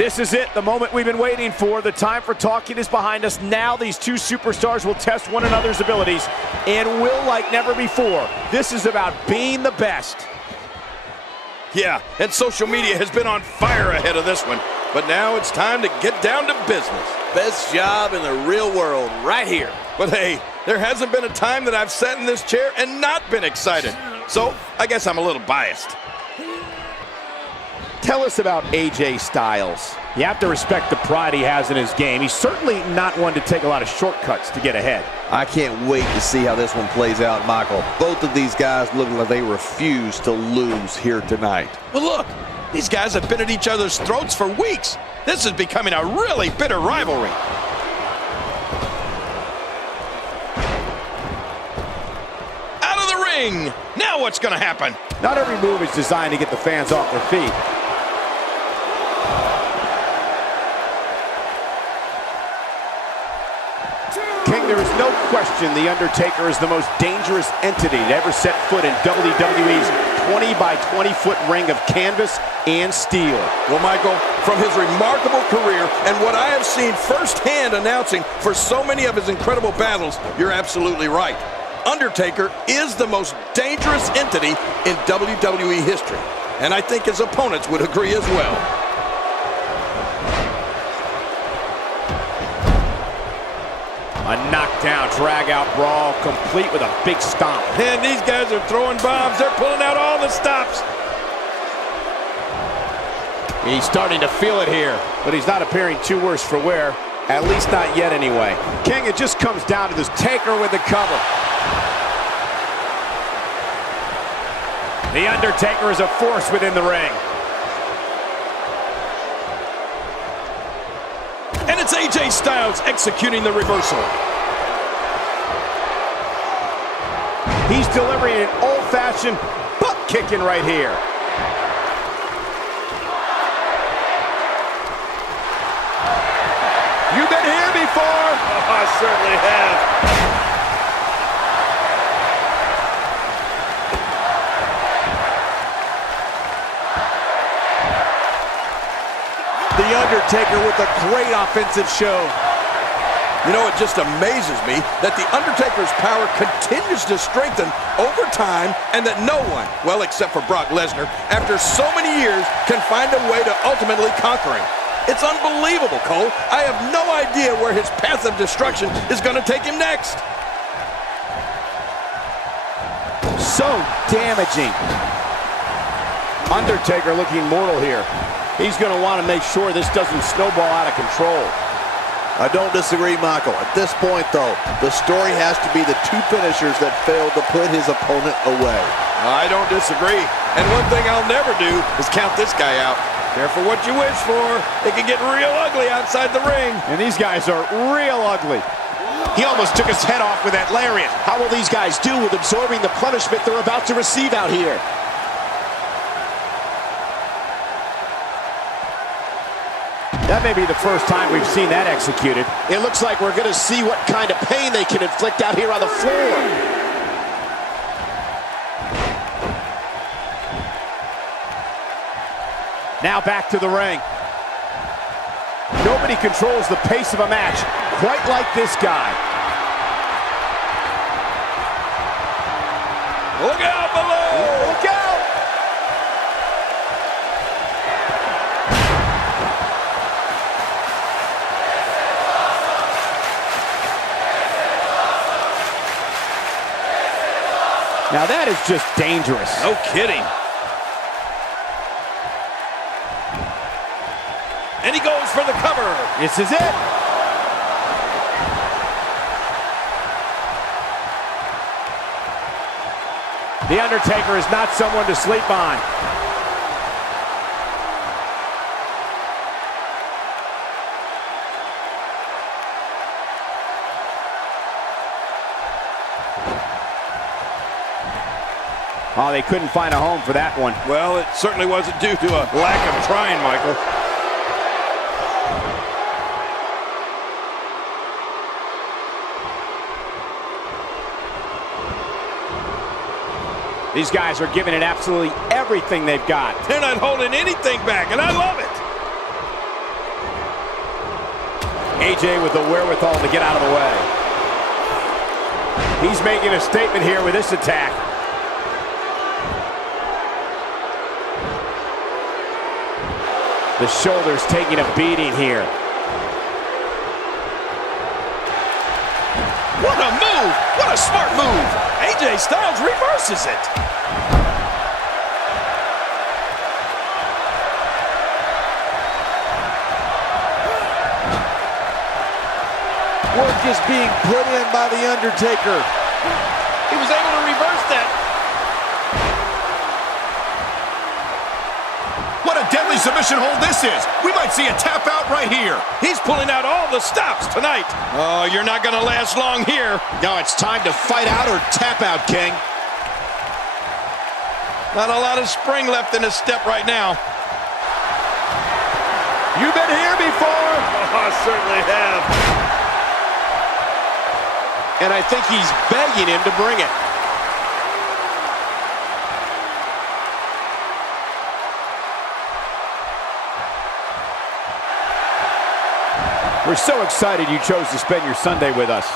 This is it, the moment we've been waiting for. The time for talking is behind us. Now these two superstars will test one another's abilities and will like never before. This is about being the best. Yeah, and social media has been on fire ahead of this one. But now it's time to get down to business. Best job in the real world, right here. But hey, there hasn't been a time that I've sat in this chair and not been excited. So, I guess I'm a little biased. Tell us about AJ Styles. You have to respect the pride he has in his game. He's certainly not one to take a lot of shortcuts to get ahead. I can't wait to see how this one plays out, Michael. Both of these guys look like they refuse to lose here tonight. Well, look, these guys have been at each other's throats for weeks. This is becoming a really bitter rivalry. Out of the ring. Now what's going to happen? Not every move is designed to get the fans off their feet. King, there is no question the Undertaker is the most dangerous entity to ever set foot in WWE's 20 by 20 foot ring of canvas and steel. Well, Michael, from his remarkable career and what I have seen firsthand announcing for so many of his incredible battles, you're absolutely right. Undertaker is the most dangerous entity in WWE history, and I think his opponents would agree as well. A knockdown, drag-out brawl, complete with a big stomp. And these guys are throwing bombs. They're pulling out all the stops. He's starting to feel it here, but he's not appearing too worse for wear. At least not yet, anyway. King, it just comes down to this Taker with the cover. The Undertaker is a force within the ring. And it's AJ Styles executing the reversal. He's delivering an old-fashioned butt kicking right here. You've been here before. Oh, I certainly have. The Undertaker with a great offensive show. You know, it just amazes me that The Undertaker's power continues to strengthen over time and that no one, well, except for Brock Lesnar, after so many years, can find a way to ultimately conquer him. It's unbelievable, Cole. I have no idea where his path of destruction is going to take him next. So damaging. Undertaker looking mortal here. He's going to want to make sure this doesn't snowball out of control. I don't disagree, Michael. At this point, though, the story has to be the two finishers that failed to put his opponent away. I don't disagree. And one thing I'll never do is count this guy out. Careful what you wish for. It can get real ugly outside the ring. And these guys are real ugly. He almost took his head off with that lariat. How will these guys do with absorbing the punishment they're about to receive out here? That may be the first time we've seen that executed. It looks like we're going to see what kind of pain they can inflict out here on the floor. Now back to the ring. Nobody controls the pace of a match quite like this guy. Look out below! Look out! Now that is just dangerous. No kidding. And he goes for the cover. This is it. The Undertaker is not someone to sleep on. Oh, they couldn't find a home for that one. Well, it certainly wasn't due to a lack of trying, Michael. These guys are giving it absolutely everything they've got. They're not holding anything back, and I love it. AJ with the wherewithal to get out of the way. He's making a statement here with this attack. The shoulder's taking a beating here. What a move! What a smart move! AJ Styles reverses it. Work is being put in by The Undertaker. He was able to reverse that. What a deadly submission hold this is. We might see a tap out right here. He's pulling out all the stops tonight. Oh, you're not going to last long here. No, it's time to fight out or tap out, King. Not a lot of spring left in his step right now. You've been here before. Oh, I certainly have. And I think he's begging him to bring it. We're so excited you chose to spend your Sunday with us.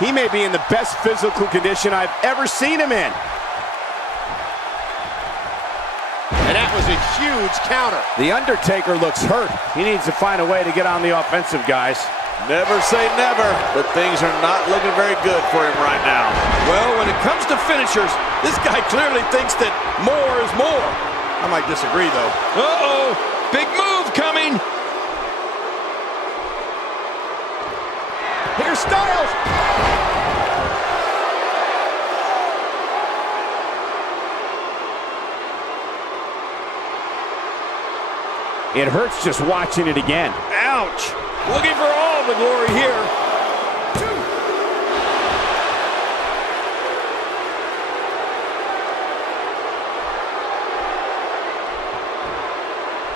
He may be in the best physical condition I've ever seen him in. And that was a huge counter. The Undertaker looks hurt. He needs to find a way to get on the offensive, guys. Never say never, but things are not looking very good for him right now. Well, when it comes to finishers, this guy clearly thinks that more is more. I might disagree, though. Uh-oh, big move coming. Here's Styles. It hurts just watching it again. Ouch. Looking for all the glory here.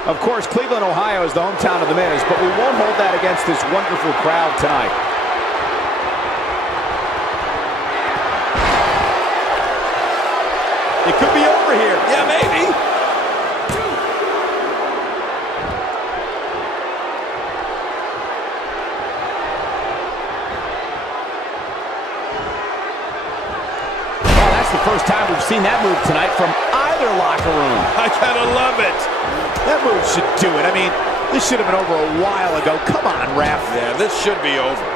Of course, Cleveland, Ohio is the hometown of The Miz, but we won't hold that against this wonderful crowd tonight. It could be over here. Yeah, maybe. The first time we've seen that move tonight from either locker room. I gotta love it. That move should do it. I mean, this should have been over a while ago. Come on, ref. Yeah, this should be over.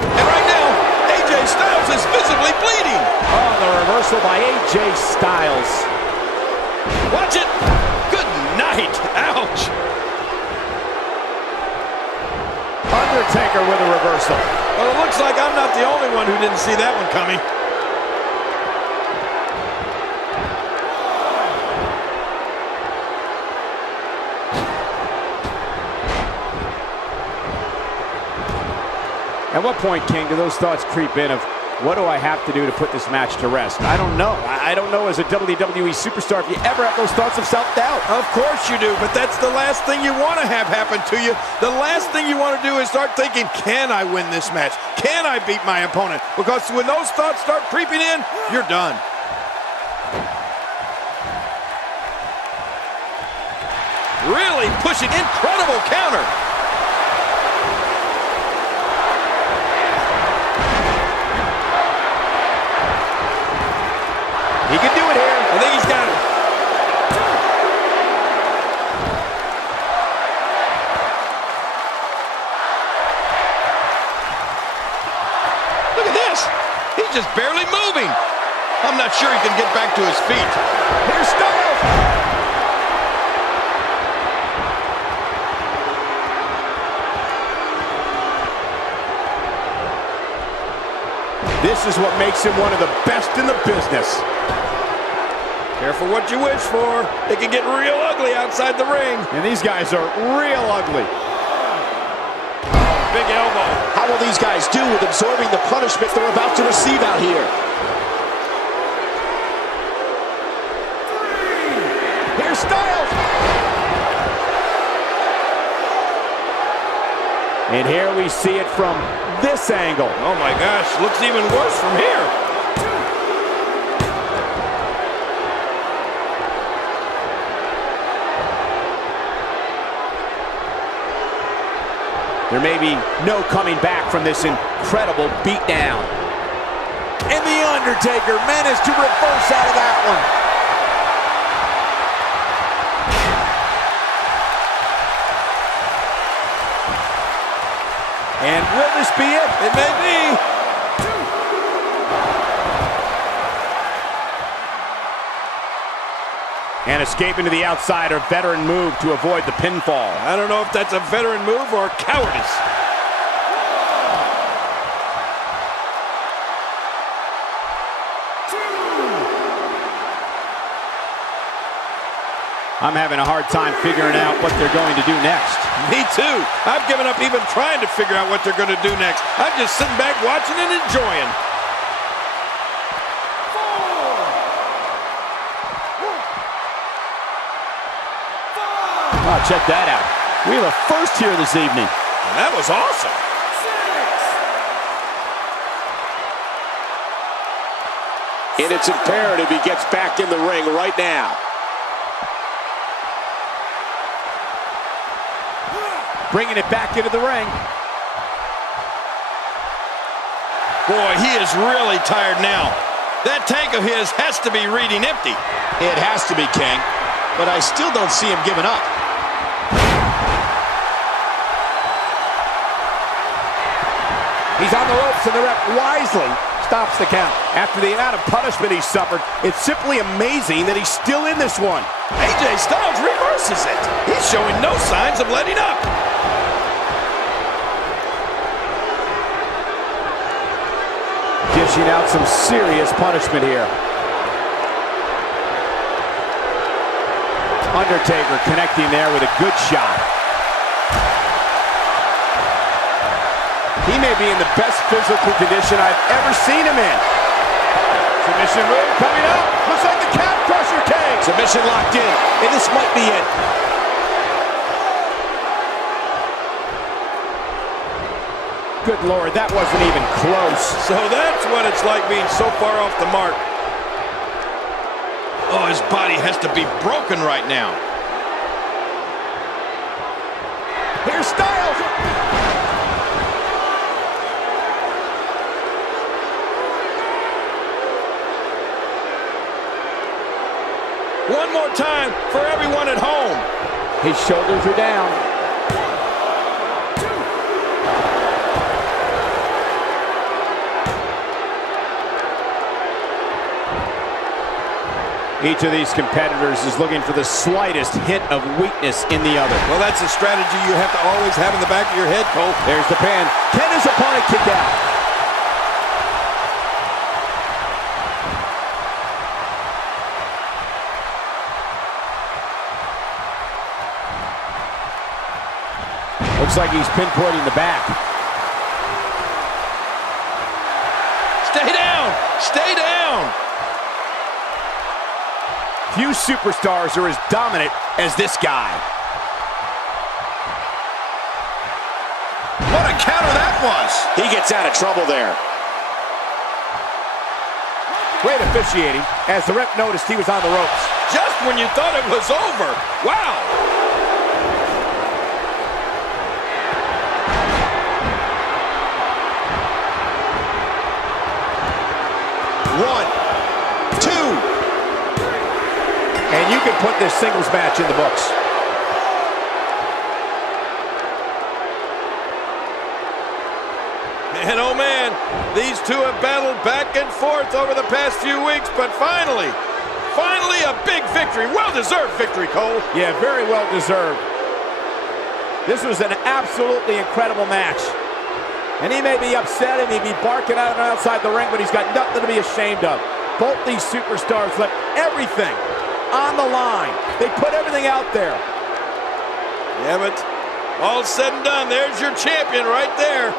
And right now, AJ Styles is visibly bleeding. Oh, the reversal by AJ Styles. Watch it. Good night. Ouch. Undertaker with a reversal. Well, it looks like I'm not the only one who didn't see that one coming. At what point, King, do those thoughts creep in of, what do I have to do to put this match to rest? I don't know. I don't know as a WWE superstar if you ever have those thoughts of self-doubt. Of course you do, but that's the last thing you want to have happen to you. The last thing you want to do is start thinking, can I win this match? Can I beat my opponent? Because when those thoughts start creeping in, you're done. Really pushing, incredible counter. He can do it here. I think he's got it. Look at this. He's just barely moving. I'm not sure he can get back to his feet. Here's Styles. This is what makes him one of the best in the business. Careful what you wish for. It can get real ugly outside the ring. And these guys are real ugly. Big elbow. How will these guys do with absorbing the punishment they're about to receive out here? Here's Styles. And here we see it from this angle. Oh my gosh, looks even worse from here. There may be no coming back from this incredible beatdown. And The Undertaker managed to reverse out of that one. And will this be it? It may be. And escaping to the outside, a veteran move to avoid the pinfall. I don't know if that's a veteran move or cowardice. I'm having a hard time figuring out what they're going to do next. Me too. I've given up even trying to figure out what they're going to do next. I'm just sitting back watching and enjoying. Oh, check that out. We have a first here this evening. And that was awesome. And it's imperative he gets back in the ring right now. Bringing it back into the ring. Boy, he is really tired now. That tank of his has to be reading empty. It has to be, King. But I still don't see him giving up. He's on the ropes, and the ref wisely stops the count. After the amount of punishment he suffered, it's simply amazing that he's still in this one. AJ Styles reverses it. He's showing no signs of letting up. Dishing out some serious punishment here. Undertaker connecting there with a good shot. He may be in the best physical condition I've ever seen him in. Submission move coming up. Looks like the calf crusher, King. Submission locked in, and this might be it. Good Lord, that wasn't even close. So that's what it's like being so far off the mark. Oh, his body has to be broken right now. Here's Styles. One more time for everyone at home. His shoulders are down. Each of these competitors is looking for the slightest hint of weakness in the other. Well, that's a strategy you have to always have in the back of your head, Cole. There's the pin. Can his opponent kick out? Looks like he's pinpointing the back. Stay down! Stay down! Few superstars are as dominant as this guy. What a counter that was! He gets out of trouble there. Great officiating, as the ref noticed he was on the ropes. Just when you thought it was over. Wow! One, two. And you can put this singles match in the books. And oh man, these two have battled back and forth over the past few weeks, but finally a big victory. Well-deserved victory, Cole. Yeah, very well deserved. This was an absolutely incredible match. And he may be upset and he may be barking out and outside the ring, but he's got nothing to be ashamed of. Both these superstars left everything on the line. They put everything out there. Yeah, but all said and done, there's your champion right there.